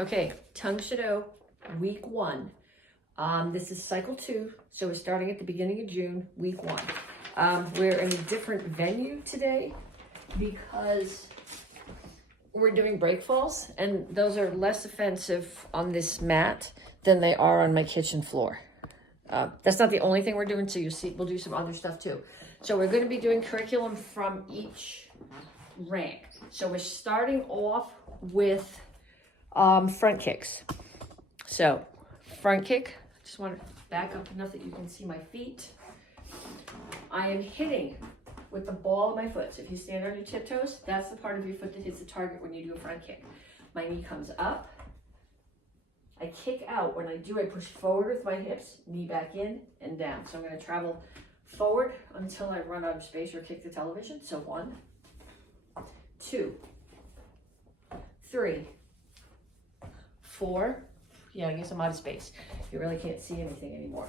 Okay, Tang Soo Do, week 1. This is cycle 2, so we're starting at the beginning of June, week 1. We're in a different venue today because we're doing break falls, and those are less offensive on this mat than they are on my kitchen floor. That's not the only thing we're doing, so you'll see we'll do some other stuff too. So we're going to be doing curriculum from each rank. So we're starting off with front kicks. So front kick, just want to back up enough that you can see my feet. I am hitting with the ball of my foot. So if you stand on your tiptoes, that's the part of your foot that hits the target when you do a front kick. My knee comes up. I kick out. When I do, I push forward with my hips, knee back in and down. So I'm going to travel forward until I run out of space or kick the television. So 1, 2, 3, 4. Yeah, I guess I'm out of space. You really can't see anything anymore.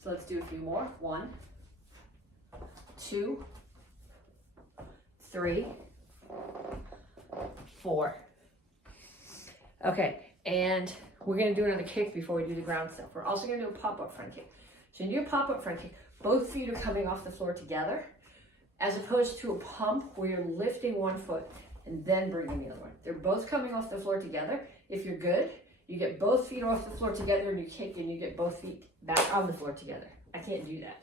So let's do a few more. 1, 2, 3, 4. Okay, and we're going to do another kick before we do the ground stuff. We're also going to do a pop-up front kick. So you do a pop-up front kick. Both feet are coming off the floor together, as opposed to a pump where you're lifting one foot and then bringing the other one. They're both coming off the floor together. If you're good, you get both feet off the floor together and you kick and you get both feet back on the floor together. I can't do that.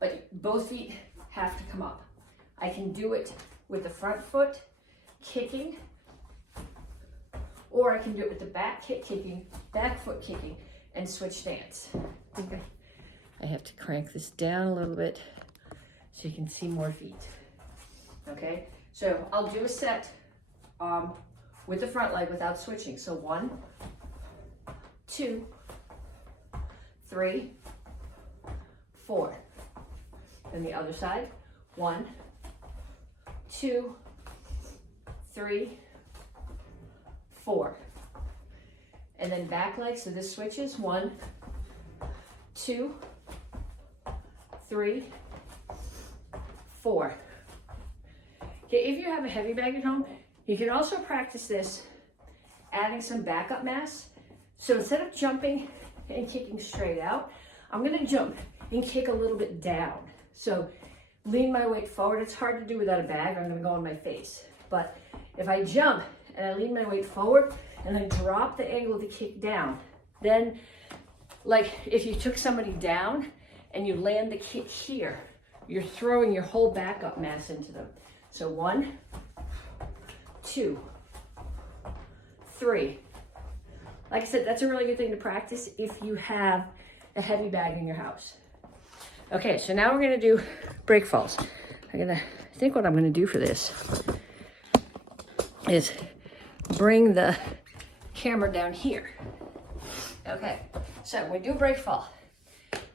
But both feet have to come up. I can do it with the front foot kicking, or I can do it with the back kick kicking, back foot kicking, and switch stance. Okay. I have to crank this down a little bit so you can see more feet. Okay, so I'll do a set with the front leg without switching. So 1, 2, 3, 4. And the other side. 1, 2, 3, 4. And then back leg. So this switches. 1, 2, 3, 4. Okay, if you have a heavy bag at home, you can also practice this adding some backup mass. So instead of jumping and kicking straight out, I'm going to jump and kick a little bit down. So lean my weight forward. It's hard to do without a bag. I'm going to go on my face. But if I jump and I lean my weight forward and I drop the angle to kick down, then like if you took somebody down and you land the kick here, you're throwing your whole backup mass into them. So 1, 2, 3. Like I said, that's a really good thing to practice if you have a heavy bag in your house. Okay, so now we're gonna do break falls. I think what I'm gonna do for this is bring the camera down here. Okay, so we do a break fall.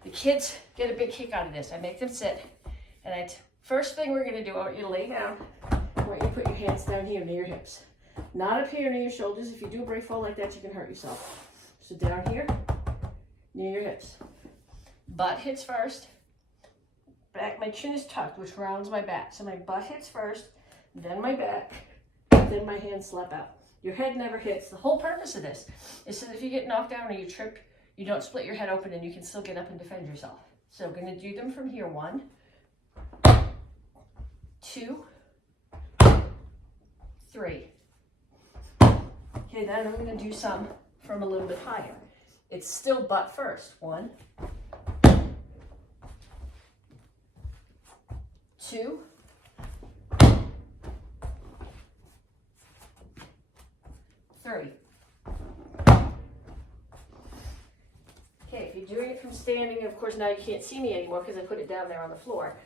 The kids get a big kick out of this. I make them sit, and first thing we're gonna do, I want you to lay down. I want you to put your hands down here near your hips. Not up here near your shoulders. If you do a break fall like that, you can hurt yourself. So down here, near your hips. Butt hits first. Back, my chin is tucked, which rounds my back. So my butt hits first, then my back, then my hands slap out. Your head never hits. The whole purpose of this is so that if you get knocked down or you trip, you don't split your head open and you can still get up and defend yourself. So I'm going to do them from here. 1, 2, 3. Okay, then I'm going to do some from a little bit higher. It's still butt first. 1, 2, 3. Okay, if you're doing it from standing, of course now you can't see me anymore because I put it down there on the floor.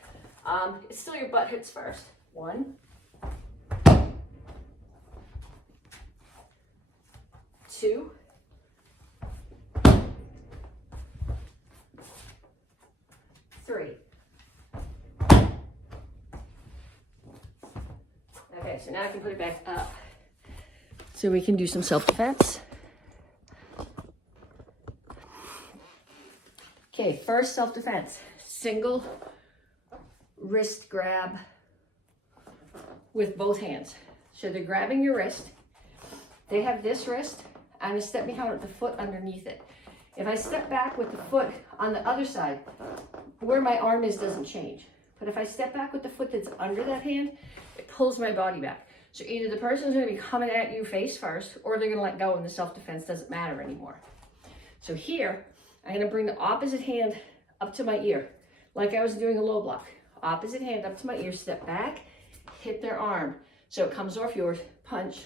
It's still your butt hits first. 1, 2, 3. Okay, so now I can put it back up. So we can do some self-defense. Okay, first self-defense. Single wrist grab with both hands. So they're grabbing your wrist they have this wrist. I'm gonna step behind with the foot underneath it. If I step back with the foot on the other side, where my arm is doesn't change. But if I step back with the foot that's under that hand, it pulls my body back. So either the person's gonna be coming at you face first, or they're gonna let go and the self-defense doesn't matter anymore. So here, I'm gonna bring the opposite hand up to my ear, like I was doing a low block. Opposite hand up to my ear, step back, hit their arm. So it comes off yours, punch,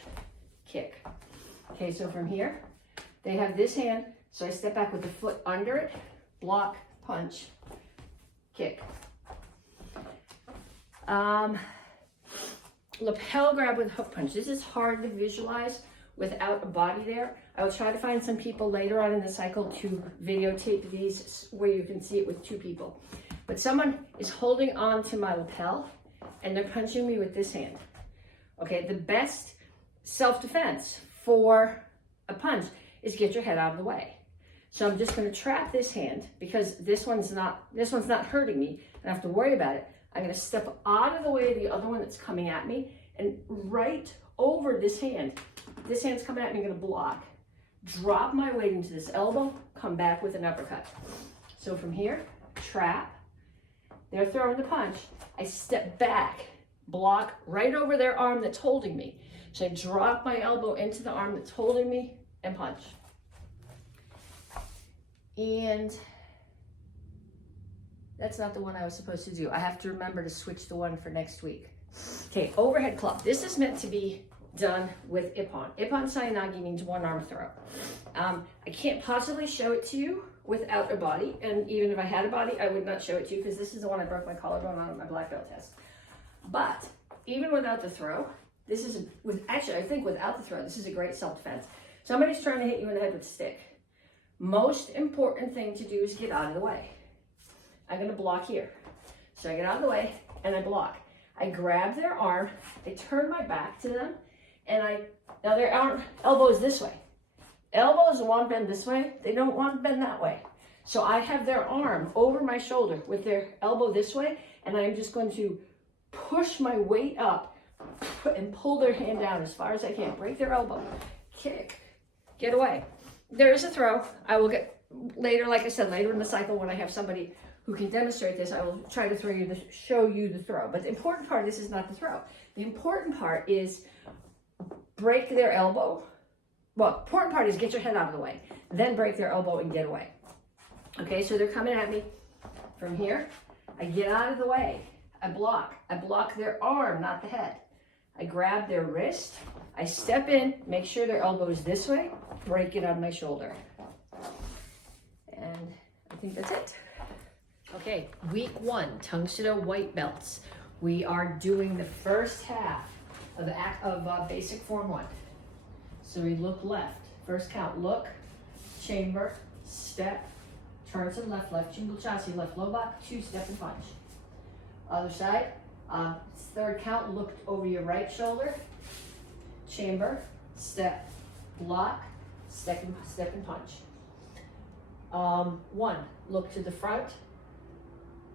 kick. Okay, so from here, they have this hand, so I step back with the foot under it, block, punch, kick. Lapel grab with hook punch. This is hard to visualize without a body there. I will try to find some people later on in the cycle to videotape these where you can see it with two people. But someone is holding on to my lapel and they're punching me with this hand. Okay, the best self-defense for a punch is get your head out of the way. So I'm just going to trap this hand because this one's not hurting me. I don't have to worry about it. I'm going to step out of the way of the other one that's coming at me and right over this hand. This hand's coming at me, I'm going to block. Drop my weight into this elbow, come back with an uppercut. So from here, trap. They're throwing the punch. I step back, block right over their arm that's holding me. So I drop my elbow into the arm that's holding me and punch. And that's not the one I was supposed to do. I have to remember to switch the one for next week. Okay, overhead club. This is meant to be done with ippon. Ippon sayanagi means one arm throw. I can't possibly show it to you without a body, and even if I had a body, I would not show it to you because this is the one I broke my collarbone on my black belt test. But even without the throw, this is, actually I think without the throw, this is a great self-defense. Somebody's trying to hit you in the head with a stick. Most important thing to do is get out of the way. I'm gonna block here. So I get out of the way and I block. I grab their arm, I turn my back to them, and now their arm, elbow is this way. Elbows want to bend this way, they don't want to bend that way. So I have their arm over my shoulder with their elbow this way, and I'm just going to push my weight up and pull their hand down as far as I can. Break their elbow, kick, get away. There is a throw. I will get later, like I said, later in the cycle when I have somebody who can demonstrate this, I will try to show you the throw. But the important part, this is not the throw. The important part is break their elbow. Well, important part is get your head out of the way. Then break their elbow and get away. Okay, so they're coming at me from here. I get out of the way. I block. I block their arm, not the head. I grab their wrist. I step in, make sure their elbow is this way, break it on my shoulder. And I think that's it. Okay, week 1, Tang Soo Do white belts. We are doing the first half of basic form 1. So we look left. First count, look, chamber, step, turn to left, left jingle chassis, left low block, 2 step and punch. Other side, third count, look over your right shoulder, chamber, step, block, step and punch. 1, look to the front,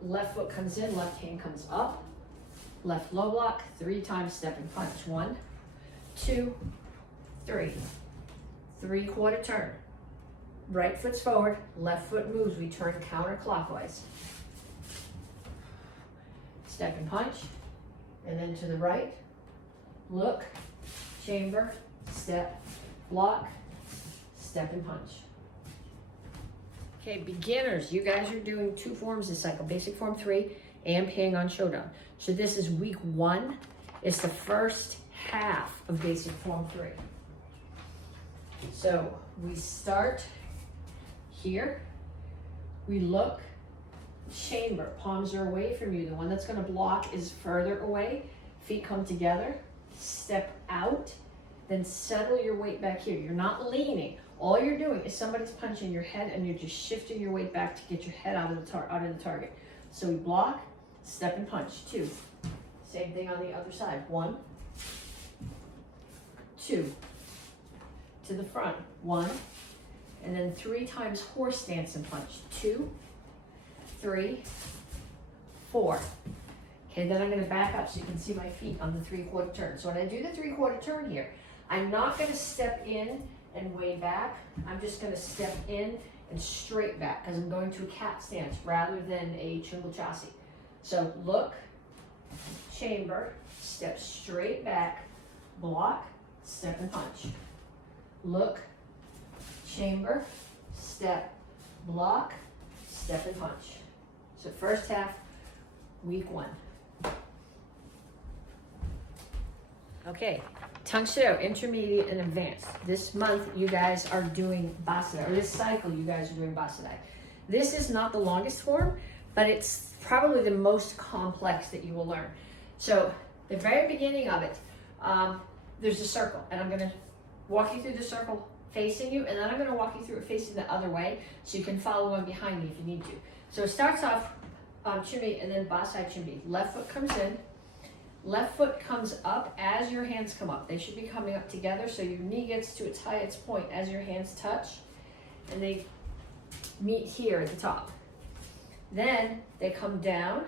left foot comes in, left hand comes up, left low block, 3 times step and punch. 1, 2, 3. 3/4 turn. Right foot's forward, left foot moves, we turn counterclockwise. Step and punch, and then to the right, look, chamber, step, block, step and punch. Okay, beginners, you guys are doing 2 forms this cycle, basic form 3 and Pang on Showdown. So this is week 1. It's the first half of basic form 3. So we start here, we look, chamber, palms are away from you. The one that's gonna block is further away. Feet come together, step out, then settle your weight back here. You're not leaning. All you're doing is somebody's punching your head and you're just shifting your weight back to get your head out of the target. So we block, step and punch. 2. Same thing on the other side. 1, 2. To the front. 1. And then 3 times horse stance and punch. 2, 3, 4. Okay, then I'm going to back up so you can see my feet on the 3/4 turn. So when I do the 3/4 turn here, I'm not gonna step in and way back. I'm just gonna step in and straight back because I'm going to a cat stance rather than a Chungal chassis. So look, chamber, step straight back, block, step and punch. Look, chamber, step, block, step and punch. So first half, week 1. Okay, Tang Soo Do, intermediate and advanced. This month you guys are doing Basada, or this cycle you guys are doing Basada. This is not the longest form, but it's probably the most complex that you will learn. So the very beginning of it, there's a circle, and I'm gonna walk you through the circle facing you, and then I'm gonna walk you through it facing the other way, so you can follow on behind me if you need to. So it starts off chimbi and then basai chimbi. Left foot comes in. Left foot comes up as your hands come up. They should be coming up together so your knee gets to its highest point as your hands touch, and they meet here at the top. Then they come down,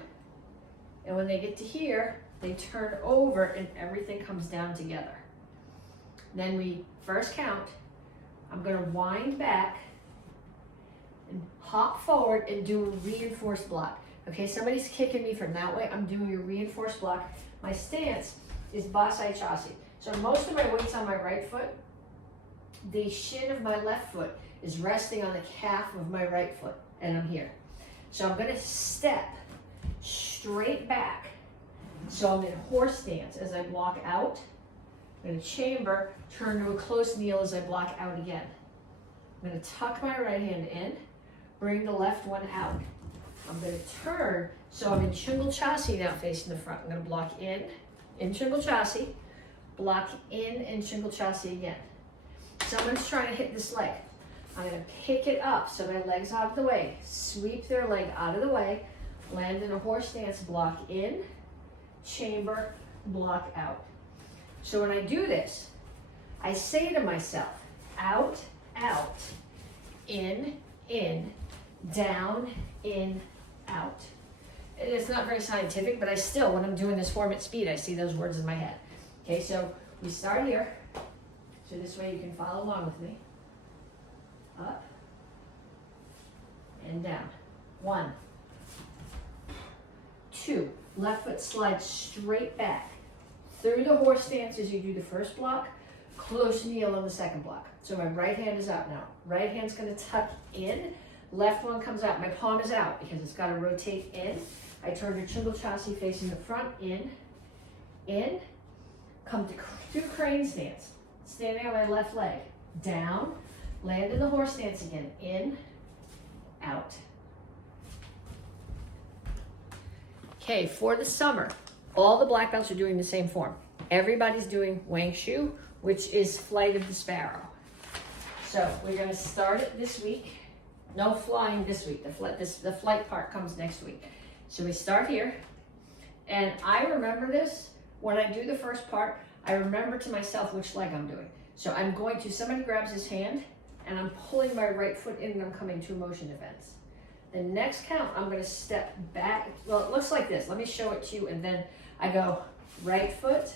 and when they get to here, they turn over and everything comes down together. Then we first count. I'm gonna wind back and hop forward and do a reinforced block. Okay, somebody's kicking me from that way. I'm doing a reinforced block. My stance is basai chassis. So most of my weight's on my right foot. The shin of my left foot is resting on the calf of my right foot, and I'm here. So I'm gonna step straight back. So I'm in horse stance as I block out. I'm gonna chamber, turn to a close kneel as I block out again. I'm gonna tuck my right hand in, bring the left one out. I'm gonna turn, so I'm in Chungal chassis now facing the front. I'm gonna block in Chungal chassis, block in Chungal chassis again. Someone's trying to hit this leg. I'm gonna pick it up so my leg's out of the way, sweep their leg out of the way, land in a horse stance, block in, chamber, block out. So when I do this, I say to myself, out, out, in, down, in, out. It's not very scientific, but I still, when I'm doing this form at speed, I see those words in my head. Okay, so we start here. So this way you can follow along with me. Up and down. 1, 2. Left foot slides straight back. Through the horse stance as you do the first block, close kneel on the second block. So my right hand is out now. Right hand's gonna tuck in, left one comes out. My palm is out because it's gotta rotate in. I turn to Chungal chassis facing the front, in, come to crane stance, standing on my left leg, down, land in the horse stance again, in, out. Okay, for the summer, all the black belts are doing the same form. Everybody's doing Wang Shu, which is Flight of the Sparrow. So we're gonna start it this week. No flying this week. The flight part comes next week. So we start here, and I remember this, when I do the first part, I remember to myself which leg I'm doing. So I'm going to, somebody grabs his hand, and I'm pulling my right foot in and I'm coming to a motion defense. The next count, I'm gonna step back. Well, it looks like this. Let me show it to you, and then I go right foot,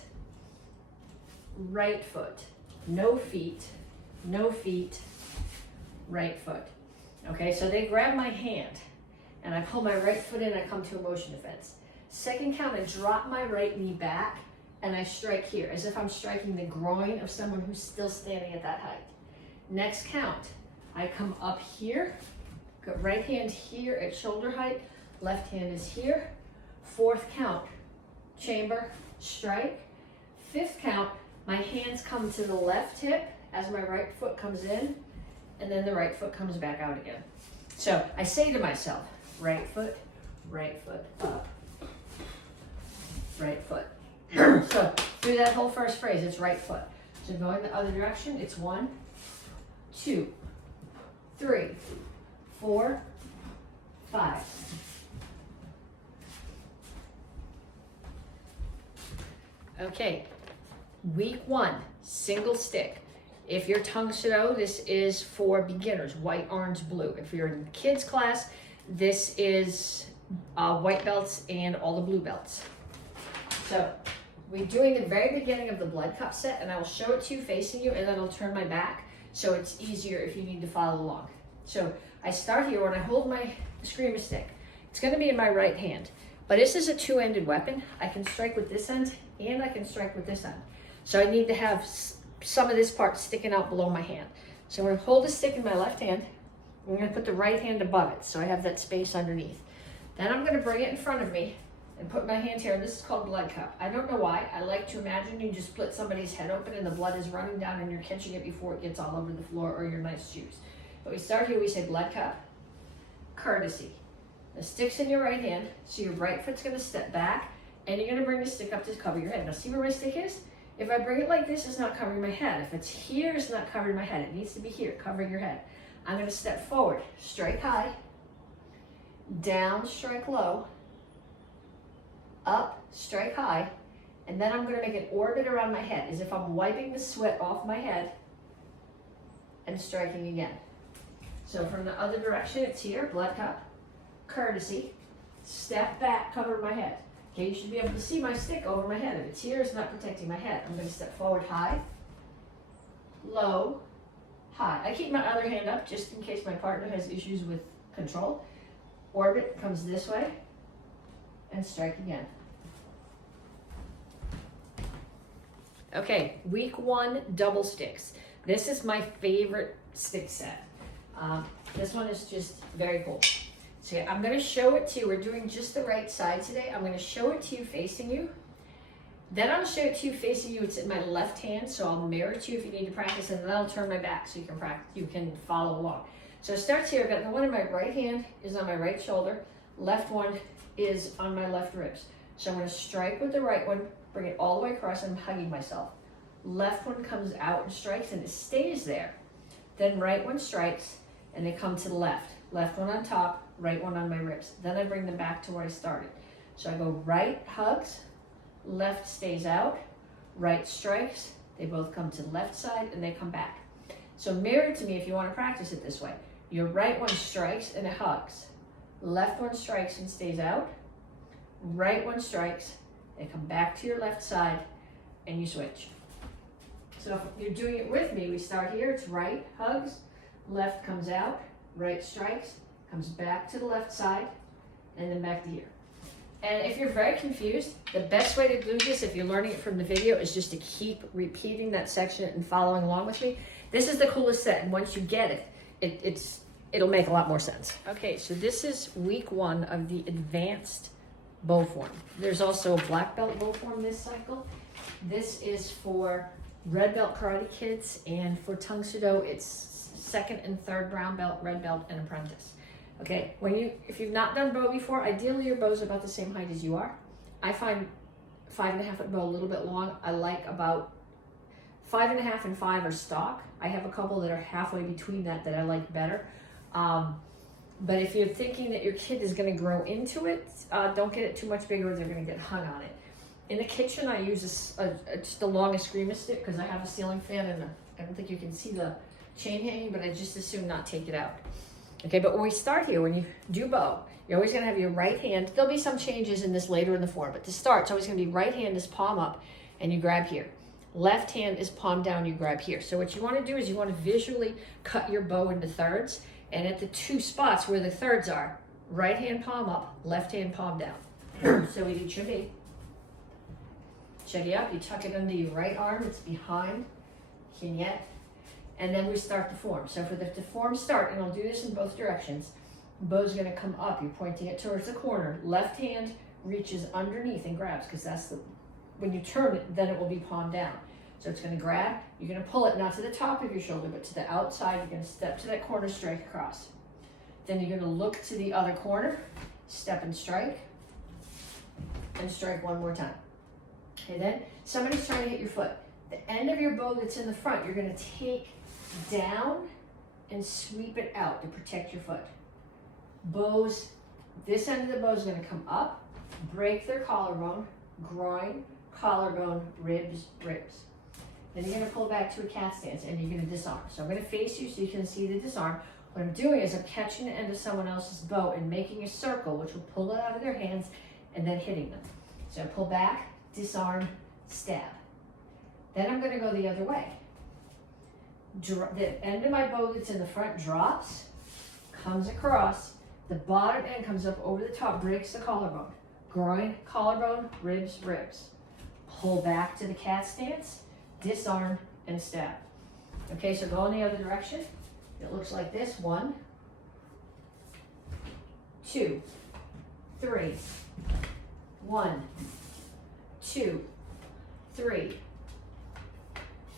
no feet, right foot. Okay, so they grab my hand, and I pull my right foot in, I come to a motion defense. Second count, I drop my right knee back, and I strike here, as if I'm striking the groin of someone who's still standing at that height. Next count, I come up here, right hand here at shoulder height, left hand is here. Fourth count, chamber, strike. Fifth count, my hands come to the left hip as my right foot comes in, and then the right foot comes back out again. So I say to myself, right foot, up, right foot. So through that whole first phrase, it's right foot. So going the other direction, it's 1, 2, 3, 4, 5. Okay, week 1, single stick. If you're Tang Soo Do, this is for beginners, white, orange, blue. If you're in kids class, this is white belts and all the blue belts. So we're doing the very beginning of the blood cup set, and I will show it to you facing you, and then I'll turn my back so it's easier if you need to follow along. So I start here when I hold my screamer stick. It's going to be in my right hand, but this is a two-ended weapon. I can strike with this end and I can strike with this end. So I need to have some of this part sticking out below my hand. So I'm going to hold the stick in my left hand. I'm going to put the right hand above it so I have that space underneath. Then I'm going to bring it in front of me and put my hand here, and this is called blood cup. I don't know why. I like to imagine you just split somebody's head open and the blood is running down and you're catching it before it gets all over the floor or your nice shoes. But we start here, we say blood cup, courtesy. The stick's in your right hand, so your right foot's gonna step back and you're gonna bring the stick up to cover your head. Now see where my stick is? If I bring it like this, it's not covering my head. If it's here, it's not covering my head. It needs to be here, covering your head. I'm gonna step forward, strike high, down, strike low, up, strike high, and then I'm going to make an orbit around my head as if I'm wiping the sweat off my head and striking again. So from the other direction, it's here, blood cup, courtesy, step back, cover my head. Okay, you should be able to see my stick over my head. If it's here, it's not protecting my head. I'm going to step forward high, low, high. I keep my other hand up just in case my partner has issues with control. Orbit comes this way and strike again. Okay, week 1 double sticks. This is my favorite stick set. This one is just very cool. So I'm going to show it to you. We're doing just the right side today. I'm going to show it to you facing you. Then I'll show it to you facing you. It's in my left hand, so I'll mirror it to you if you need to practice, and then I'll turn my back so you can practice. You can follow along. So it starts here. I've got the one in my right hand is on my right shoulder. Left one is on my left ribs. So I'm going to strike with the right one, bring it all the way across, and I'm hugging myself. Left one comes out and strikes, and it stays there. Then right one strikes, and they come to the left. Left one on top, right one on my ribs. Then I bring them back to where I started. So I go right hugs, left stays out, right strikes, they both come to the left side, and they come back. So mirror it to me if you want to practice it this way. Your right one strikes and it hugs. Left one strikes and stays out. Right one strikes, they come back to your left side, and you switch. So if you're doing it with me, we start here, it's right, hugs, left comes out, right strikes, comes back to the left side, and then back to here. And if you're very confused, the best way to do this, if you're learning it from the video, is just to keep repeating that section and following along with me. This is the coolest set, and once you get it, it'll make a lot more sense. Okay, so this is week 1 of the advanced bow form. There's also a black belt bow form this cycle. This is for red belt karate kids, and for Tang Soo Do, it's 2nd and 3rd brown belt, red belt, and apprentice. Okay, if you've not done bow before, ideally your bow's about the same height as you are. I find 5.5 foot bow a little bit long. I like about 5.5 and 5 are stock. I have a couple that are halfway between that I like better. But if you're thinking that your kid is going to grow into it, don't get it too much bigger or they're going to get hung on it. In the kitchen, I use just the longest screamer stick because I have a ceiling fan, and I don't think you can see the chain hanging, but I just assume not take it out. Okay, but when we start here, when you do bow, you're always going to have your right hand. There'll be some changes in this later in the form, but to start, it's always going to be right hand is palm up, and you grab here. Left hand is palm down, you grab here. So what you want to do is you want to visually cut your bow into thirds, and at the 2 spots where the thirds are, right hand palm up, left hand palm down. So we do chimney. Check it out, you tuck it under your right arm, it's behind, kinyet, and then we start the form. So for the form start, and I'll do this in both directions, the bow's gonna come up, you're pointing it towards the corner, left hand reaches underneath and grabs, because that's when you turn it, then it will be palm down. So it's gonna grab, you're gonna pull it not to the top of your shoulder, but to the outside, you're gonna step to that corner, strike across. Then you're gonna look to the other corner, step and strike one more time. Okay, then somebody's trying to hit your foot. The end of your bow that's in the front, you're going to take down and sweep it out to protect your foot. Bows, this end of the bow is going to come up, break their collarbone, groin, collarbone, ribs, ribs. Then you're going to pull back to a cat stance and you're going to disarm. So I'm going to face you so you can see the disarm. What I'm doing is I'm catching the end of someone else's bow and making a circle, which will pull it out of their hands and then hitting them. So I pull back, disarm, stab. Then I'm gonna go the other way. The end of my bow that's in the front drops, comes across, the bottom end comes up over the top, breaks the collarbone. Groin, collarbone, ribs, ribs. Pull back to the cat stance, disarm, and stab. Okay, so go in the other direction. It looks like this. 1, 2, 3. 1, 2, 3,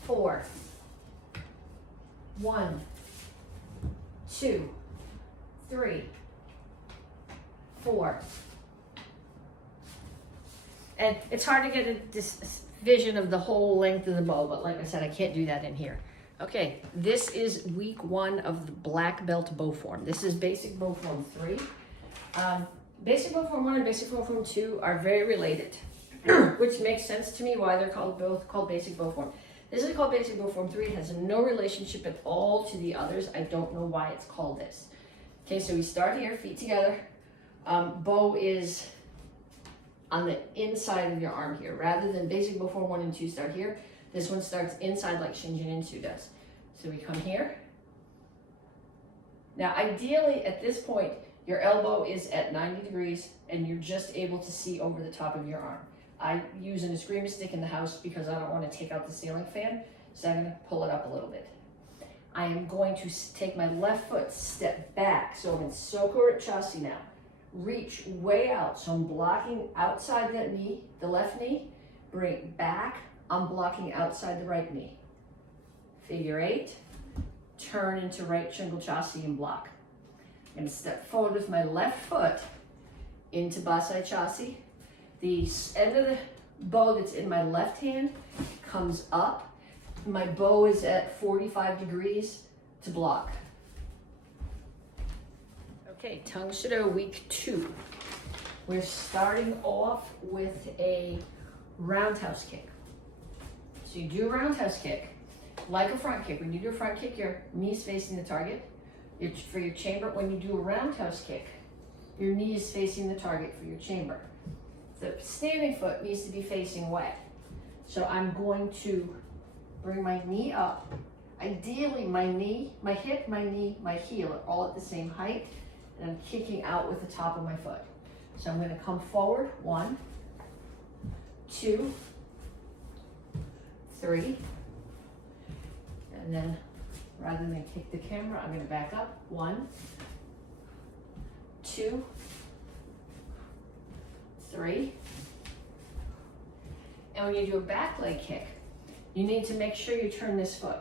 4. 1, 2, 3, 4. And it's hard to get this vision of the whole length of the bow, but like I said, I can't do that in here. Okay, this is week 1 of the black belt bow form. This is basic bow form 3. Basic bow form 1 and basic bow form 2 are very related, which makes sense to me why they're both called basic bow form. This is called basic bow form 3. It has no relationship at all to the others. I don't know why it's called this. Okay, so we start here, feet together. Bow is on the inside of your arm here. Rather than basic bow form 1 and 2 start here, this one starts inside like Shinjin Insu does. So we come here. Now ideally at this point, your elbow is at 90 degrees and you're just able to see over the top of your arm. I use an escrima stick in the house because I don't want to take out the ceiling fan, so I'm going to pull it up a little bit. I am going to take my left foot, step back, so I'm in Sokurit Chasi now. Reach way out, so I'm blocking outside that knee, the left knee, bring it back, I'm blocking outside the right knee. Figure 8, turn into right Chungal Chasi and block. I'm going to step forward with my left foot into Basai Chasi. The end of the bow that's in my left hand comes up. My bow is at 45 degrees to block. Okay, Tang Soo Do week 2. We're starting off with a roundhouse kick. So you do a roundhouse kick, like a front kick. When you do a front kick, your knee's facing the target. For your chamber, when you do a roundhouse kick, your knee is facing the target for your chamber. The standing foot needs to be facing away. So I'm going to bring my knee up. Ideally, my knee, my hip, my knee, my heel are all at the same height, and I'm kicking out with the top of my foot. So I'm going to come forward. 1, 2, 3, and then rather than kick the camera, I'm going to back up. 1, 2, 3. And when you do a back leg kick, you need to make sure you turn this foot.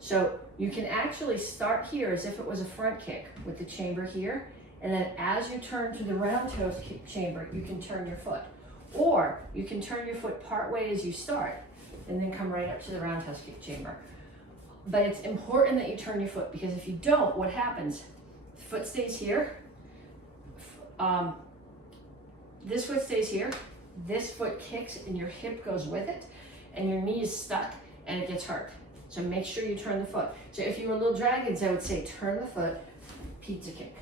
So you can actually start here as if it was a front kick with the chamber here, and then as you turn to the roundhouse kick chamber, you can turn your foot. Or you can turn your foot part way as you start, and then come right up to the roundhouse kick chamber. But it's important that you turn your foot, because if you don't, what happens? The foot stays here. This foot stays here. This foot kicks and your hip goes with it, and your knee is stuck and it gets hurt. So make sure you turn the foot. So if you were little dragons, I would say turn the foot, pizza kick.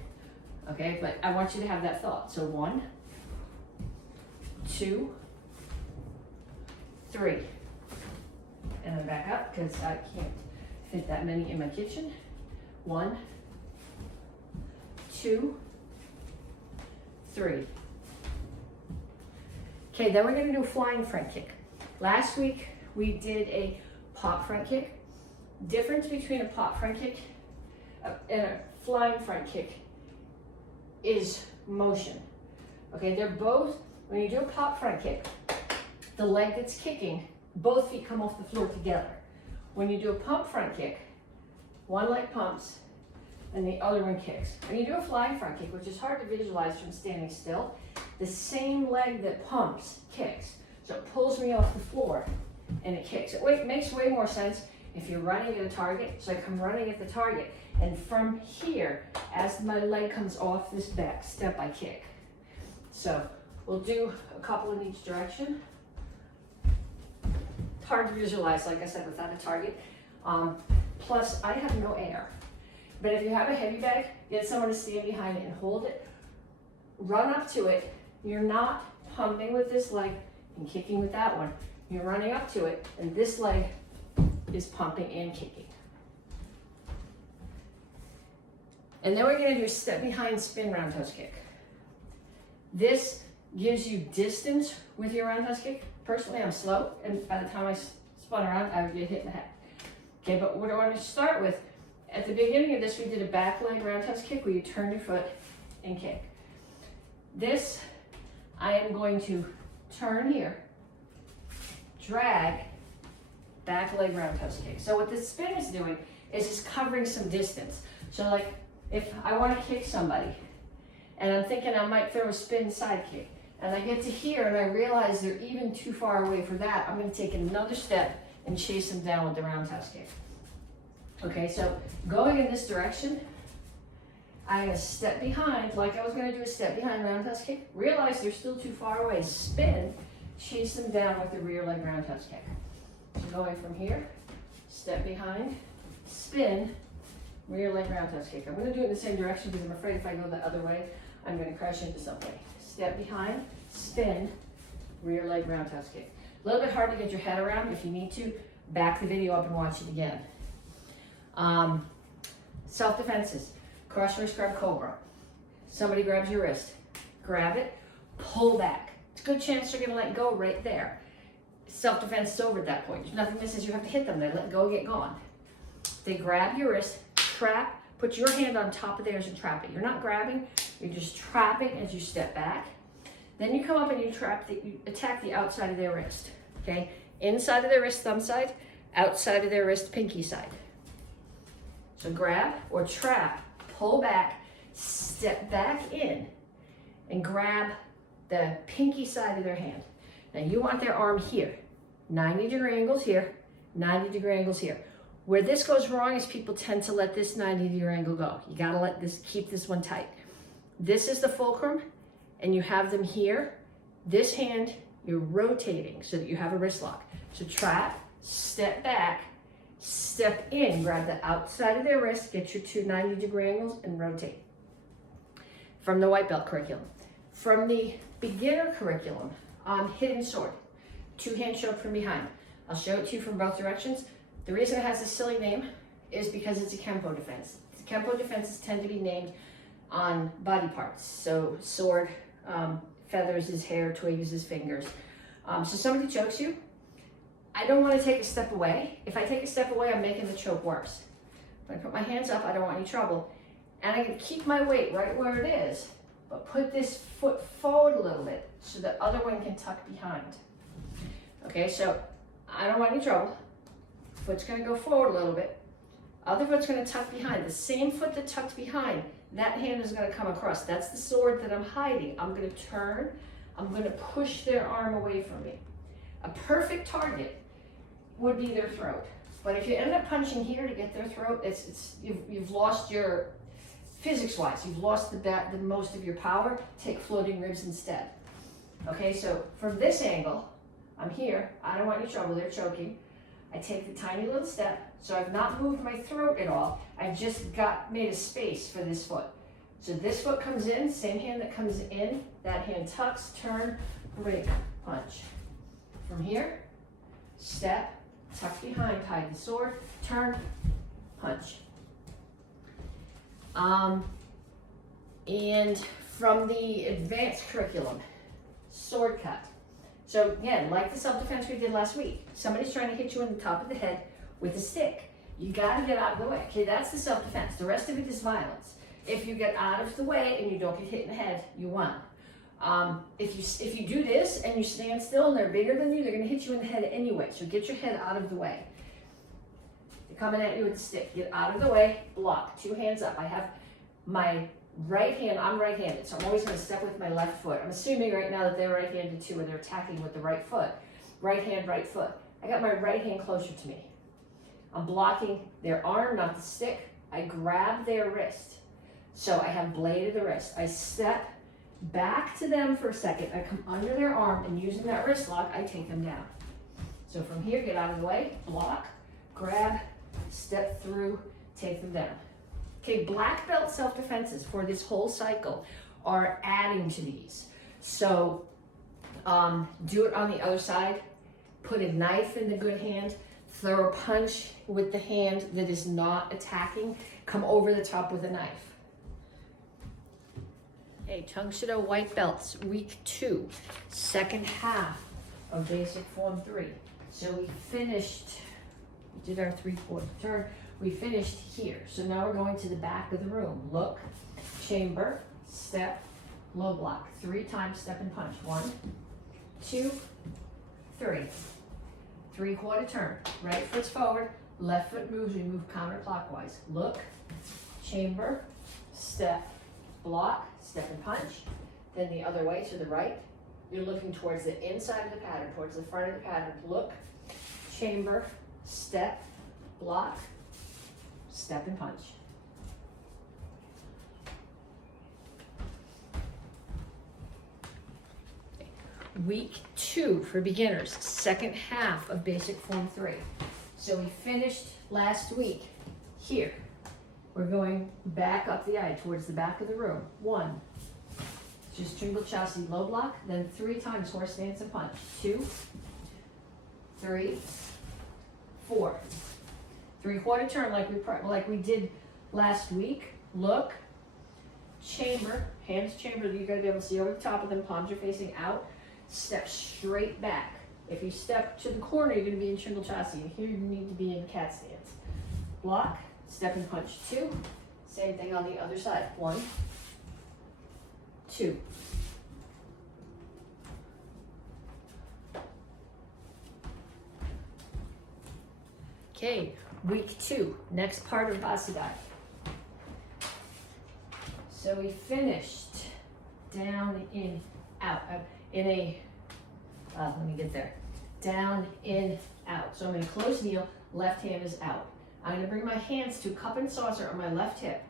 Okay, but I want you to have that thought. So 1, 2, 3. And then back up because I can't fit that many in my kitchen. 1, 2, 3. Okay, then we're going to do a flying front kick. Last week we did a pop front kick. Difference between a pop front kick and a flying front kick is motion. Okay, they're both, when you do a pop front kick, the leg that's kicking, both feet come off the floor together. When you do a pump front kick, one leg pumps and the other one kicks. When you do a flying front kick, which is hard to visualize from standing still, the same leg that pumps kicks. So it pulls me off the floor and it kicks. It makes way more sense if you're running at a target. So I come running at the target, and from here, as my leg comes off this back step, I kick. So we'll do a couple in each direction. Hard to visualize, like I said, without a target. Plus, I have no air. But if you have a heavy bag, get someone to stand behind it and hold it. Run up to it. You're not pumping with this leg and kicking with that one. You're running up to it, and this leg is pumping and kicking. And then we're gonna do a step behind spin roundhouse kick. This gives you distance with your roundhouse kick. Personally, I'm slow, and by the time I spun around, I would get hit in the head. Okay, but what I want to start with, at the beginning of this, we did a back leg roundhouse kick where you turn your foot and kick. This, I am going to turn here, drag, back leg roundhouse kick. So what this spin is doing is just covering some distance. So like, if I want to kick somebody, and I'm thinking I might throw a spin side kick, and I get to here and I realize they're even too far away for that, I'm going to take another step and chase them down with the roundhouse kick. Okay, so going in this direction, I'm going to step behind, like I was going to do a step behind roundhouse kick, realize they're still too far away, spin, chase them down with the rear leg roundhouse kick. So going from here, step behind, spin, rear leg roundhouse kick. I'm going to do it in the same direction because I'm afraid if I go the other way, I'm going to crash into something. Step behind, spin, rear leg roundhouse kick. A little bit hard to get your head around. If you need to, back the video up and watch it again. Self-defenses. Cross wrist guard cobra. Somebody grabs your wrist. Grab it, pull back. It's a good chance you're going to let go right there. Self-defense is over at that point. If nothing misses, you have to hit them. They let go, get gone. They grab your wrist, trap, put your hand on top of theirs and trap it. You're not grabbing, you're just trapping as you step back. Then you come up and you attack the outside of their wrist, okay? Inside of their wrist, thumb side, outside of their wrist, pinky side. So grab or trap, pull back, step back in, and grab the pinky side of their hand. Now you want their arm here, 90-degree angles here, 90-degree angles here. Where this goes wrong is people tend to let this 90-degree angle go. You gotta keep this one tight. This is the fulcrum, and you have them here. This hand, you're rotating so that you have a wrist lock. So trap, step back, step in, grab the outside of their wrist, get your two 90-degree angles, and rotate. From the white belt curriculum. From the beginner curriculum, hidden sword, two-hand choke from behind. I'll show it to you from both directions. The reason it has a silly name is because it's a Kempo defense. Kempo defenses tend to be named on body parts. So sword, feathers his hair, twigs his fingers. So somebody chokes you. I don't want to take a step away. If I take a step away, I'm making the choke worse. When I put my hands up, I don't want any trouble. And I'm going to keep my weight right where it is, but put this foot forward a little bit so the other one can tuck behind. Okay, so I don't want any trouble. Foot's going to go forward a little bit. Other foot's going to tuck behind. The same foot that tucked behind, that hand is going to come across. That's the sword that I'm hiding. I'm going to turn. I'm going to push their arm away from me. A perfect target would be their throat. But if you end up punching here to get their throat, you've lost your, physics-wise, you've lost the most of your power. Take floating ribs instead. Okay, so from this angle, I'm here. I don't want any trouble. They're choking. I take the tiny little step, so I've not moved my throat at all. I've just made a space for this foot. So this foot comes in, same hand that comes in, that hand tucks, turn, break, punch. From here, step, tuck behind, hide the sword, turn, punch. And from the advanced curriculum, sword cut. So again, like the self-defense we did last week, somebody's trying to hit you in the top of the head with a stick. You gotta get out of the way. Okay, that's the self-defense. The rest of it is violence. If you get out of the way and you don't get hit in the head, you won. If you do this and you stand still and they're bigger than you, they're gonna hit you in the head anyway. So get your head out of the way. They're coming at you with the stick. Get out of the way, block, two hands up. I have my right hand, I'm right-handed, so I'm always going to step with my left foot. I'm assuming right now that they're right-handed too, and they're attacking with the right foot. Right hand, right foot. I got my right hand closer to me. I'm blocking their arm, not the stick. I grab their wrist. So I have blade of the wrist. I step back to them for a second. I come under their arm, and using that wrist lock, I take them down. So from here, get out of the way, block, grab, step through, take them down. Okay, black belt self-defenses for this whole cycle are adding to these. So do it on the other side. put a knife in the good hand, throw a punch with the hand that is not attacking, come over the top with a knife. Okay, Tang Soo Do white belts, week 2, second half of basic form 3. So we finished, we did our 3/4 turn, we finished here. So now we're going to the back of the room. Look, chamber, step, low block. 3 times step and punch. 1, 2, 3. 3/4 turn. Right foot's forward, left foot moves, we move counterclockwise. Look, chamber, step, block, step and punch. Then the other way to the right. You're looking towards the inside of the pattern, towards the front of the pattern. Look, chamber, step, block, step and punch. Week 2 for beginners, second half of basic form 3. So we finished last week here. We're going back up the eye towards the back of the room. 1, just tringle chassis low block, then 3 times horse stance and punch. 2, 3, 4. 3/4 turn like we did last week. Look, chamber, hands chamber, you gotta be able to see over the top of them, palms are facing out. Step straight back. If you step to the corner, you're gonna be in tringle chassis, and here you need to be in cat stance. Block, step and punch. 2, same thing on the other side. 1, 2. Okay, week 2, next part of Basadai. So we finished down, in, out, in a, let me get there. Down, in, out. So I'm in a close kneel, left hand is out. I'm gonna bring my hands to cup and saucer on my left hip.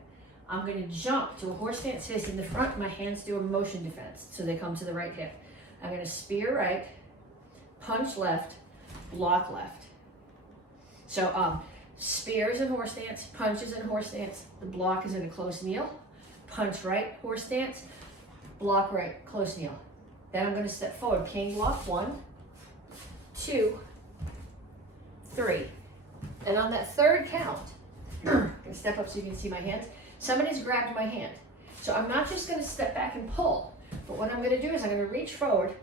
I'm gonna jump to a horse stance fist in the front, my hands do a motion defense, so they come to the right hip. I'm gonna spear right, punch left, block left. So spears in horse stance, punches in horse stance, the block is in a close kneel, punch right, horse stance, block right, close kneel. Then I'm gonna step forward, piang block. 1, 2, 3. And on that third count, I'm gonna step up so you can see my hands. Somebody's grabbed my hand. So I'm not just gonna step back and pull, but what I'm gonna do is I'm gonna reach forward,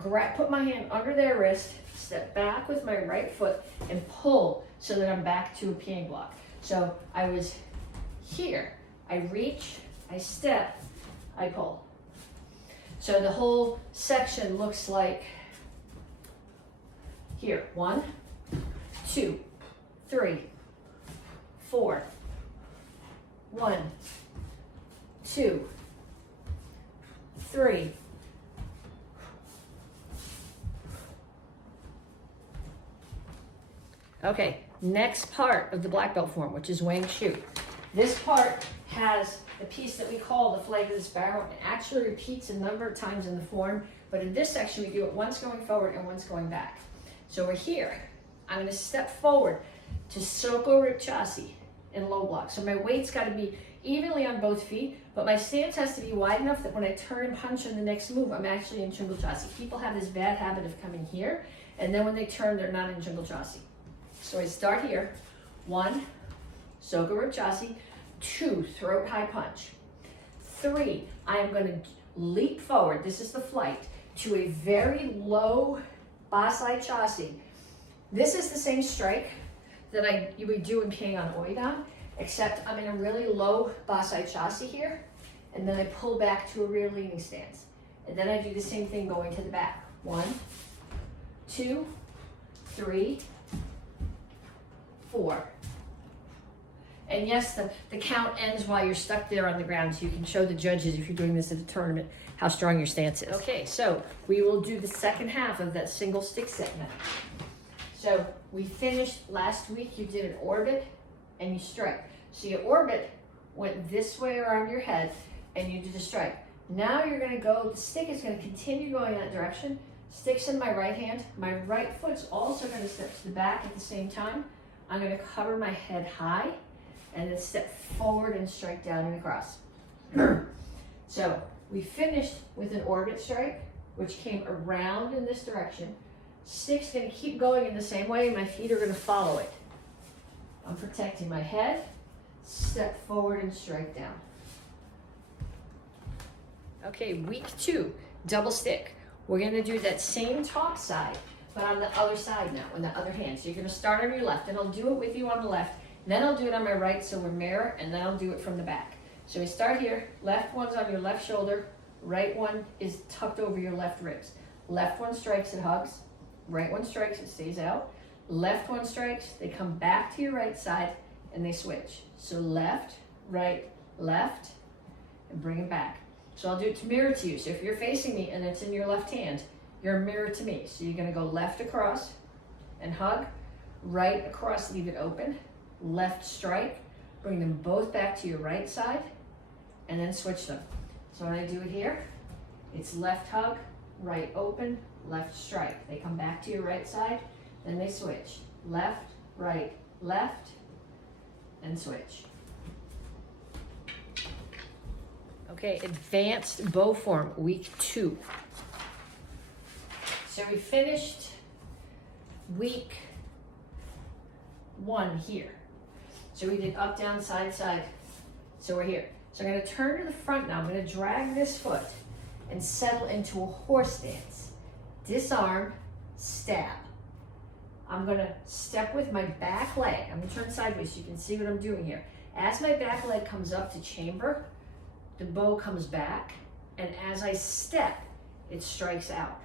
put my hand under their wrist, step back with my right foot and pull so that I'm back to a piang block. So I was here, I reach, I step, I pull. So the whole section looks like here. 1, 2, 3, 4. 1, 2, 3. Okay, next part of the black belt form, which is Wang Shu. This part has the piece that we call the flag of the sparrow. It actually repeats a number of times in the form, but in this section we do it once going forward and once going back. So we're here. I'm going to step forward to Soko Rip Chassis in low block. So my weight's got to be evenly on both feet, but my stance has to be wide enough that when I turn and punch in the next move, I'm actually in Tringle Chassis. People have this bad habit of coming here, and then when they turn, they're not in Tringle Chassis. So I start here. 1, Soko Rip Chassis. 2, throat high punch. 3, I am going to leap forward, this is the flight, to a very low Basai Chassis. This is the same strike that you would do in Piang on Oidan, except I'm in a really low Basai Chassis here, and then I pull back to a rear leaning stance. And then I do the same thing going to the back. 1, 2, 3, 4. And yes, the count ends while you're stuck there on the ground, so you can show the judges, if you're doing this at a tournament, how strong your stance is. Okay, so we will do the second half of that single stick set now. So we finished last week, you did an orbit and you strike. So your orbit went this way around your head and you did a strike. Now you're gonna go, the stick is gonna continue going that direction. Stick's in my right hand. My right foot's also gonna step to the back at the same time. I'm gonna cover my head high and then step forward and strike down and across. So we finished with an orbit strike, which came around in this direction. Stick's gonna keep going in the same way, and my feet are gonna follow it. I'm protecting my head, step forward and strike down. Okay, week 2, double stick. We're gonna do that same top side, but on the other side now, on the other hand. So you're gonna start on your left, and I'll do it with you on the left, then I'll do it on my right so we're mirror, and then I'll do it from the back. So we start here, left one's on your left shoulder, right one is tucked over your left ribs. Left one strikes, it hugs. Right one strikes, it stays out. Left one strikes, they come back to your right side, and they switch. So left, left, and bring it back. So I'll do it to mirror to you. So if you're facing me and it's in your left hand, you're a mirror to me. So you're gonna go left across and hug, right across, leave it open, left strike, bring them both back to your right side, and then switch them. So when I do it here, it's left hug, right open, left strike. They come back to your right side, then they switch. Left, left, and switch. Okay, advanced bow form, week 2. So we finished week 1 here. So we did up, down, side, side. So we're here. So I'm gonna turn to the front now. I'm gonna drag this foot and settle into a horse stance. Disarm, stab. I'm gonna step with my back leg. I'm gonna turn sideways so you can see what I'm doing here. As my back leg comes up to chamber, the bow comes back, and as I step, it strikes out.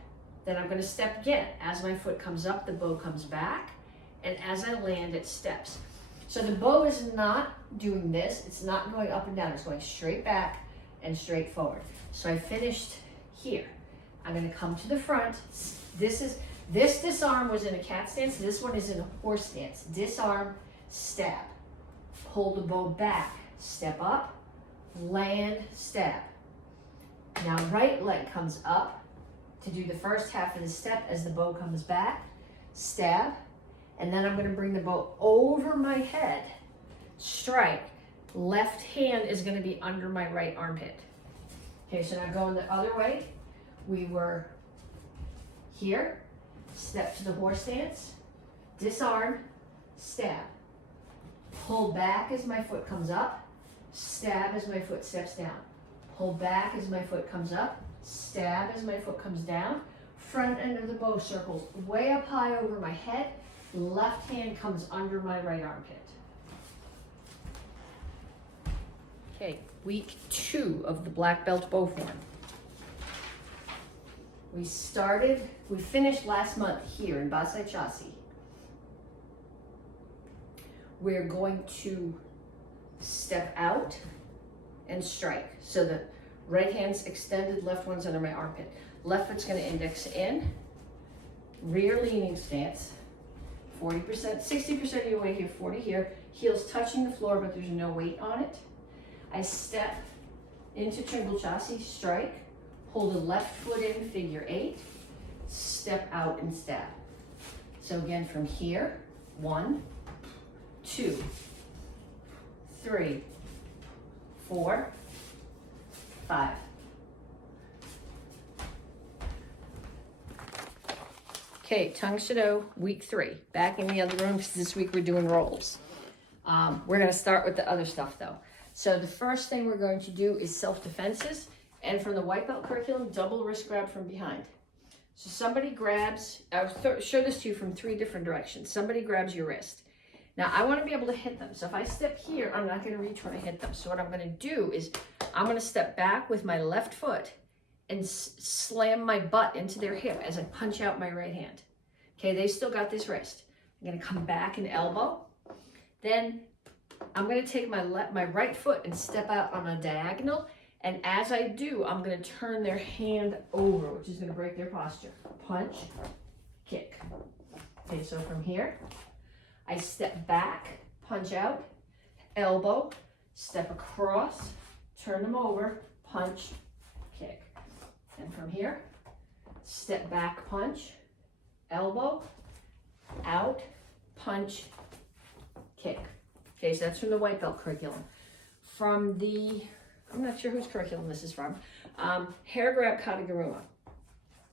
Then I'm gonna step again. As my foot comes up, the bow comes back, and as I land, it steps. So the bow is not doing this, it's not going up and down, it's going straight back and straight forward. So I finished here. I'm gonna come to the front. This disarm was in a cat stance, this one is in a horse stance. Disarm, stab. Pull the bow back, step up, land, stab. Now right leg comes up to do the first half of the step as the bow comes back, stab, and then I'm gonna bring the bow over my head, strike. Left hand is gonna be under my right armpit. Okay, so now going the other way, we were here, step to the horse stance, disarm, stab. Pull back as my foot comes up, stab as my foot steps down. Pull back as my foot comes up, stab as my foot comes down. Front end of the bow circles way up high over my head. Left hand comes under my right armpit. Okay, week 2 of the black belt bow form. We finished last month here in Basai Chassis. We're going to step out and strike. So the right hand's extended, left one's under my armpit. Left foot's gonna index in, rear leaning stance, 40%, 60% of your weight here, 40 here. Heels touching the floor, but there's no weight on it. I step into triangle chassis, strike, hold the left foot in, figure 8, step out and stab. So again, from here, 1, 2, 3, 4, 5. Okay, Tang Soo Do, week 3. Back in the other room because this week we're doing rolls. We're gonna start with the other stuff though. So the first thing we're going to do is self-defenses, and from the white belt curriculum, double wrist grab from behind. So somebody grabs, I'll show this to you from 3 different directions. Somebody grabs your wrist. Now I wanna be able to hit them. So if I step here, I'm not gonna reach when I hit them. So what I'm gonna do is, I'm gonna step back with my left foot and slam my butt into their hip as I punch out my right hand. Okay, they've still got this wrist. I'm gonna come back and elbow. Then I'm gonna take my right foot and step out on a diagonal. And as I do, I'm gonna turn their hand over, which is gonna break their posture. Punch, kick. Okay, so from here, I step back, punch out, elbow, step across, turn them over, punch, kick. And from here, step back, punch, elbow, out, punch, kick. Okay, so that's from the white belt curriculum. From the, I'm not sure whose curriculum this is from, hair grab kataguruma.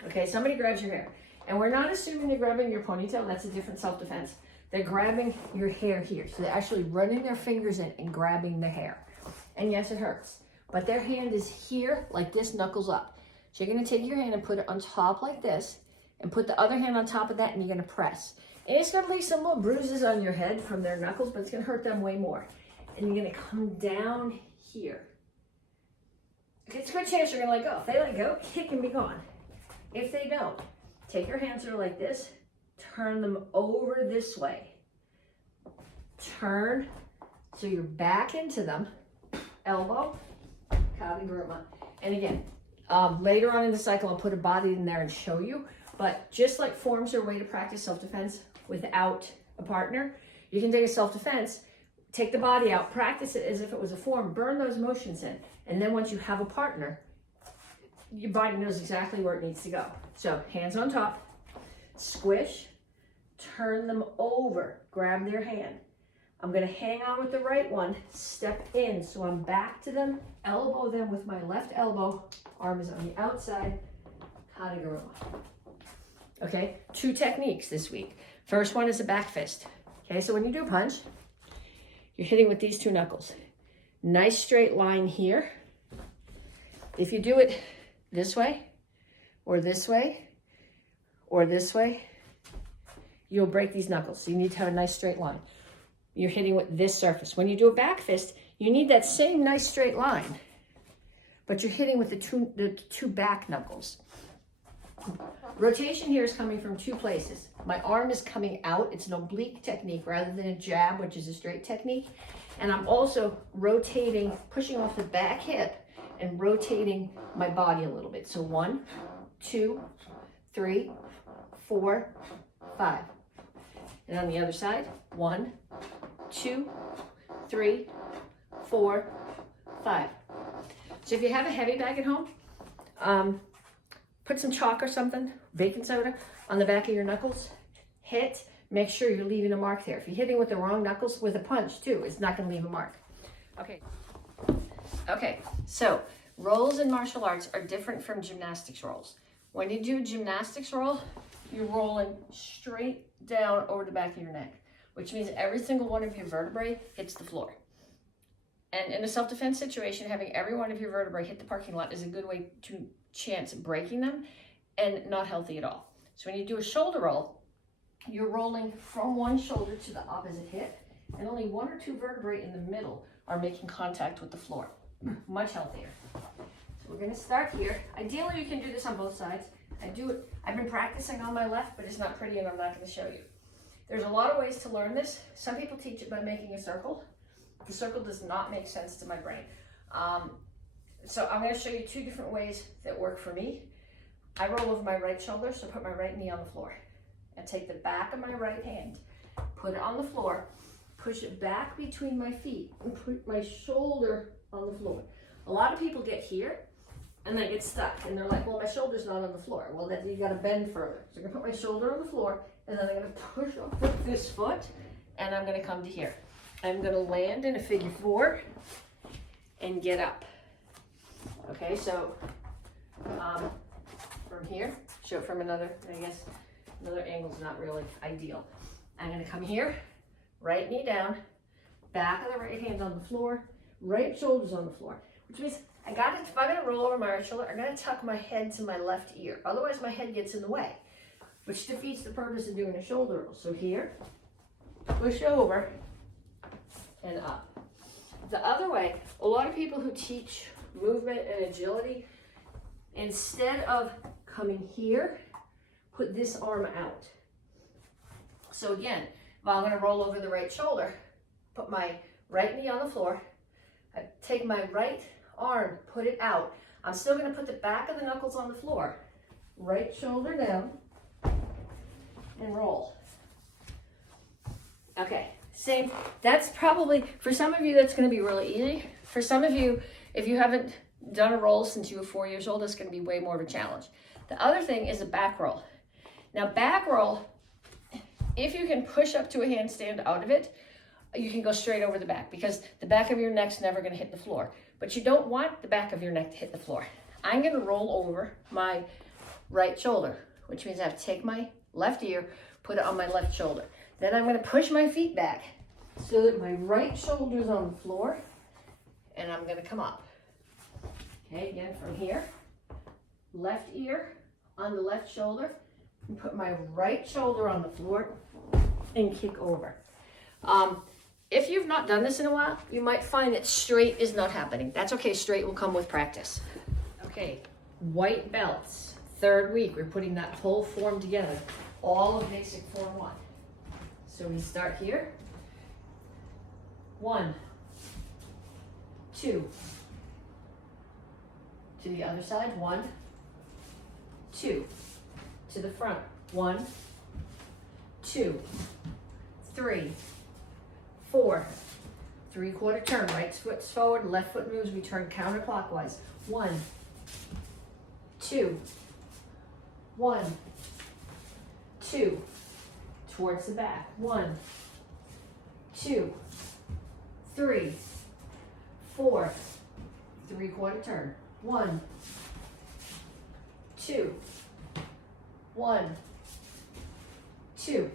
Okay, somebody grabs your hair. And we're not assuming they're grabbing your ponytail. That's a different self-defense. They're grabbing your hair here. So they're actually running their fingers in and grabbing the hair. And yes, it hurts. But their hand is here like this, knuckles up. So you're going to take your hand and put it on top like this. And put the other hand on top of that, and you're going to press. And it's going to leave some little bruises on your head from their knuckles, but it's going to hurt them way more. And you're going to come down here. It's a good chance you're going to let go. If they let go, it can be gone. If they don't, take your hands that are like this, turn them over this way. Turn so you're back into them. Elbow, Kaviguruma. And again, later on in the cycle, I'll put a body in there and show you. But just like forms are a way to practice self-defense without a partner, you can take a self-defense, take the body out, practice it as if it was a form, burn those motions in. And then once you have a partner, your body knows exactly where it needs to go. So hands on top, squish, turn them over, grab their hand. I'm going to hang on with the right one, step in, so I'm back to them, elbow them with my left elbow, arm is on the outside, Kataguruma. Okay, 2 techniques this week. First one is a back fist. Okay, so when you do a punch, you're hitting with these 2 knuckles. Nice straight line here. If you do it this way, or this way, or this way, you'll break these knuckles. So you need to have a nice straight line. You're hitting with this surface. When you do a back fist, you need that same nice straight line, but you're hitting with the two back knuckles. Rotation here is coming from 2 places. My arm is coming out. It's an oblique technique rather than a jab, which is a straight technique. And I'm also rotating, pushing off the back hip and rotating my body a little bit. So 1, 2, 3, 4, 5. And on the other side, 1, 2, 3, 4, 5. So if you have a heavy bag at home, put some chalk or something, baking soda, on the back of your knuckles. Hit, make sure you're leaving a mark there. If you're hitting with the wrong knuckles, with a punch too, it's not going to leave a mark. Okay, so rolls in martial arts are different from gymnastics rolls. When you do a gymnastics roll, you're rolling straight down over the back of your neck, which means every single one of your vertebrae hits the floor. And in a self-defense situation, having every one of your vertebrae hit the parking lot is a good way to chance breaking them and not healthy at all. So when you do a shoulder roll, you're rolling from one shoulder to the opposite hip, and only 1 or 2 vertebrae in the middle are making contact with the floor. Much healthier. So we're going to start here. Ideally, you can do this on both sides. I've been practicing on my left, but it's not pretty and I'm not going to show you. There's a lot of ways to learn this. Some people teach it by making a circle. The circle does not make sense to my brain. So I'm going to show you 2 different ways that work for me. I roll over my right shoulder, so put my right knee on the floor. And take the back of my right hand, put it on the floor, push it back between my feet, and put my shoulder on the floor. A lot of people get here, and they get stuck, and they're like, well, my shoulder's not on the floor. Well, then you got to bend further. So I'm going to put my shoulder on the floor, and then I'm going to push up with this foot, and I'm going to come to here. I'm going to land in a figure 4 and get up. Okay, so from here, show it from another, I guess, another angle is not really ideal. I'm going to come here, right knee down, back of the right hand on the floor, right shoulder's on the floor, which means if I'm going to roll over my right shoulder, I'm going to tuck my head to my left ear. Otherwise, my head gets in the way, which defeats the purpose of doing a shoulder roll. So here, push over and up. The other way, a lot of people who teach movement and agility, instead of coming here, put this arm out. So again, if I'm going to roll over the right shoulder, put my right knee on the floor, I take my right arm, put it out. I'm still going to put the back of the knuckles on the floor, right shoulder down, and roll. Okay, same. That's probably, for some of you, that's going to be really easy. For some of you, if you haven't done a roll since you were 4 years old, it's going to be way more of a challenge. The other thing is a back roll. Now, back roll, if you can push up to a handstand out of it, you can go straight over the back because the back of your neck's never going to hit the floor. But you don't want the back of your neck to hit the floor. I'm going to roll over my right shoulder which means I have to take my left ear, put it on my left shoulder. Then I'm gonna push my feet back so that my right shoulder is on the floor, and I'm gonna come up. Okay, again from here, left ear on the left shoulder, and put my right shoulder on the floor and kick over. If you've not done this in a while, you might find that straight is not happening. That's okay, straight will come with practice. Okay, white belts, 3rd week, we're putting that whole form together, all of basic form 1. So we start here, 1, 2, to the other side, 1, 2, to the front, 1, 2, 3, 4, 3/4 turn, right foot's forward, left foot moves, we turn counterclockwise, 1, 2, 1, 2, towards the back, 1, 2, 3, 4, 3/4 turn, 1, 2, 1, 2.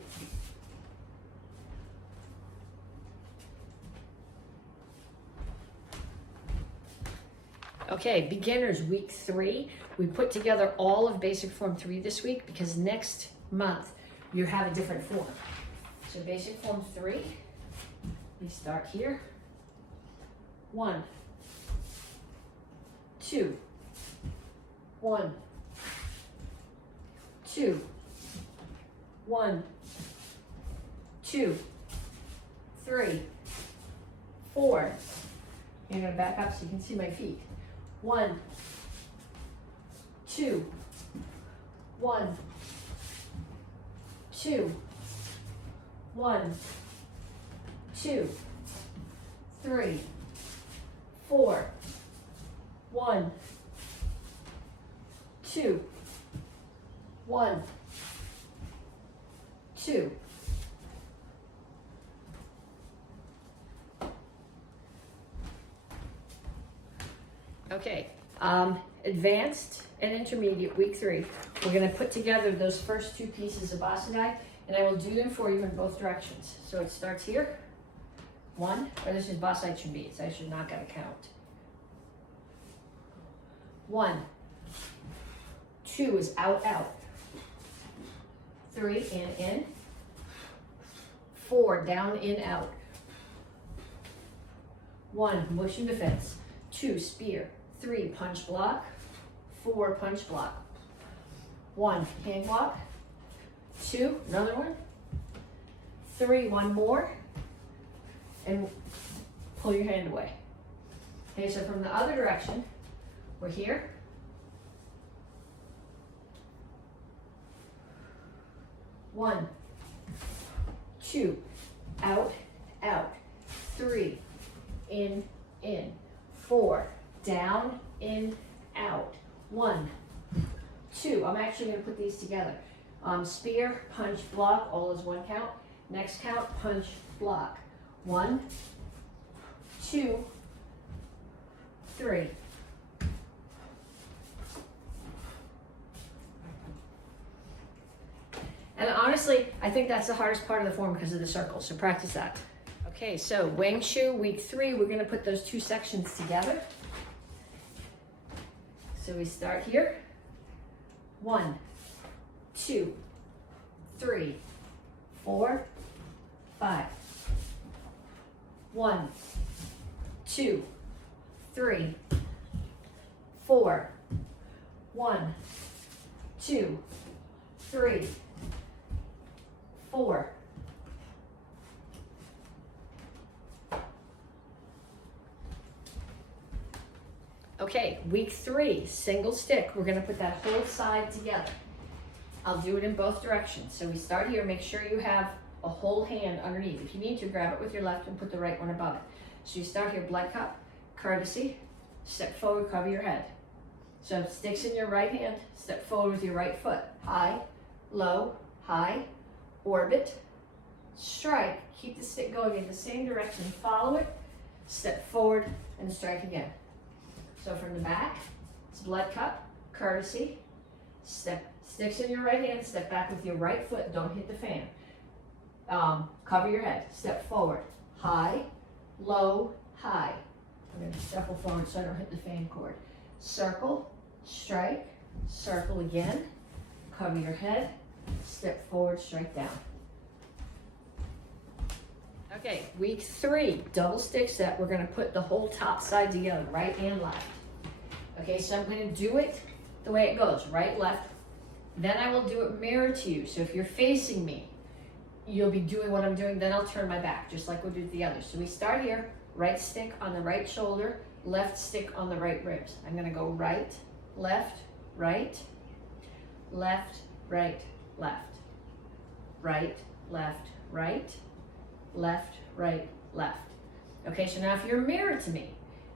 Okay, beginners week 3. We put together all of basic form 3 this week because next month you have a different form. So basic form 3, we start here. 1, 2, 1, 2, 1, 2, 3, 4. You're gonna back up so you can see my feet. 1, 2, 1, 2, 1, 2, 3, 4, 1, 2, 1, 2. Okay, advanced and intermediate, week 3. We're gonna put together those first 2 pieces of Basadai, and I will do them for you in both directions. So it starts here, 1, or this is Basai Chumbi, so I should not gotta count. 1, 2 is out, out. 3, in, 4, down, in, out. 1, Mushin defense. 2, spear. 3, punch block. 4, punch block. 1, hand block. 2, another one. 3, one more. And pull your hand away. Okay, so from the other direction, we're here. 1, 2, out, out. 3, in, 4, down, in, out. 1, 2, I'm actually going to put these together. Spear, punch, block, all is 1 count. Next count, punch, block. 1, 2, 3. And honestly, I think that's the hardest part of the form because of the circles, so practice that. Okay, so Wing Chun, week 3, we're gonna put those 2 sections together. So we start here. 1, 2, 3, 4, 5. 1, 2, 3, 4. 1, 2, 3, 4. Okay, week 3, single stick. We're gonna put that whole side together. I'll do it in both directions. So we start here, make sure you have a whole hand underneath. If you need to, grab it with your left and put the right one above it. So you start here, blood cup, courtesy, step forward, cover your head. So sticks in your right hand, step forward with your right foot. High, low, high, orbit, strike. Keep the stick going in the same direction. Follow it, step forward, and strike again. So from the back, it's blood cup, courtesy, step Sticks in your right hand, step back with your right foot, don't hit the fan. Cover your head, step forward, high, low, high. I'm going to shuffle forward so I don't hit the fan cord. Circle, strike, circle again, cover your head, step forward, strike down. Okay, week 3, double stick set. We're going to put the whole top side together, right and left. Okay, so I'm going to do it the way it goes, right, left. Then I will do it mirror to you. So if you're facing me, you'll be doing what I'm doing, then I'll turn my back, just like we did the others. So we start here, right stick on the right shoulder, left stick on the right ribs. I'm going to go right, left, right, left, right, left, right, left, right, left, right, left. Okay, so now if you're mirrored to me,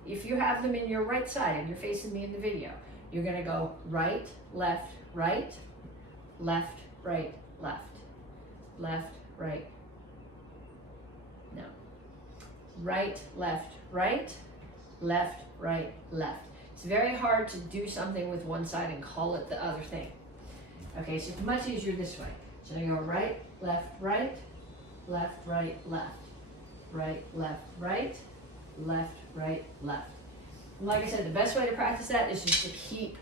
if you have them in your right side and you're facing me in the video, you're going to go right, left, right, left, right, left, left, right, no, right, left, right, left, right, left. It's very hard to do something with one side and call it the other thing. Okay, so it's much easier this way. So you go right, left, right, left, right, left, right, left, right, left, right, left. And like I said, the best way to practice that is just to keep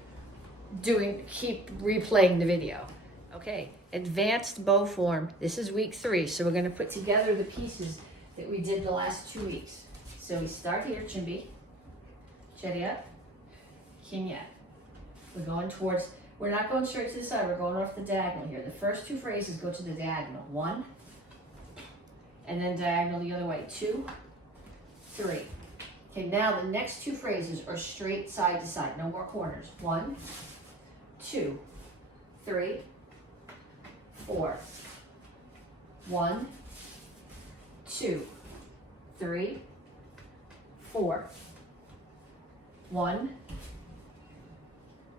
replaying the video. Okay, advanced bow form. This is week 3, so we're going to put together the pieces that we did the last 2 weeks. So we start here, Chimbi, Chariot, Kinyat. We're going towards, we're not going straight to the side, we're going off the diagonal here. The first 2 phrases go to the diagonal. 1, and then diagonal the other way. 2, 3. Okay, now the next 2 phrases are straight side to side, no more corners. 1, 2, 3, 4. 1, 2, 3, 4. 1,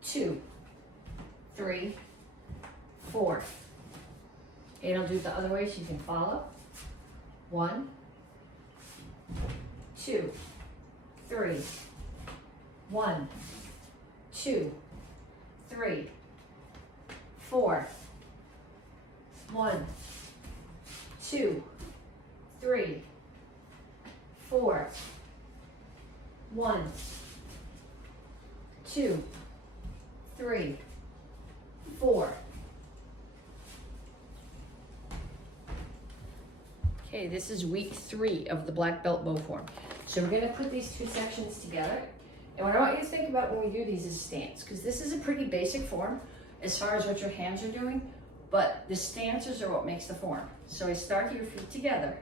2, 3, 4. Okay, I'll do it the other way so you can follow. 1, 2, 3. 1, 2, 3, 4. 1, 2, 3, 4. 1, 2, 3, 4. Okay, this is week 3 of the black belt bow form. So we're going to put these 2 sections together. And what I want you to think about when we do these is stance, because this is a pretty basic form as far as what your hands are doing, but the stances are what makes the form. So I start here, feet together.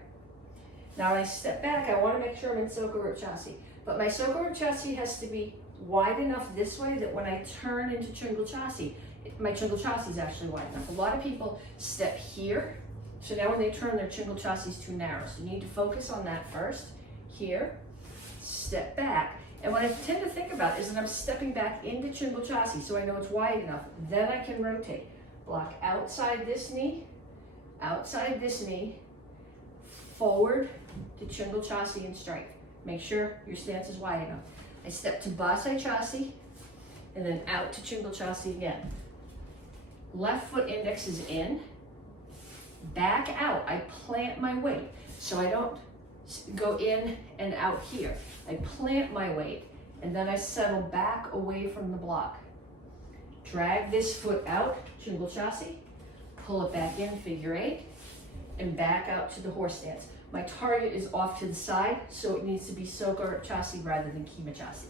Now when I step back, I want to make sure I'm in Soko Chassi. But my Soko Chassi has to be wide enough this way that when I turn into Chungal Chassi, my Chungal Chassi is actually wide enough. A lot of people step here, so now when they turn, their Chungal Chassi is too narrow. So you need to focus on that first. Here, step back. And what I tend to think about is that I'm stepping back into Chungal Chassi, so I know it's wide enough. Then I can rotate. Block outside this knee, forward to Chungal Chassi and strike. Make sure your stance is wide enough. I step to Basai Chassi, and then out to Chungal Chassi again. Left foot index is in, back out. I plant my weight, so I don't go in and out here. I plant my weight, and then I settle back away from the block. Drag this foot out, Chungal Chassi, pull it back in, figure 8, and back out to the horse stance. My target is off to the side, so it needs to be Soko Chassi rather than Kima Chassi.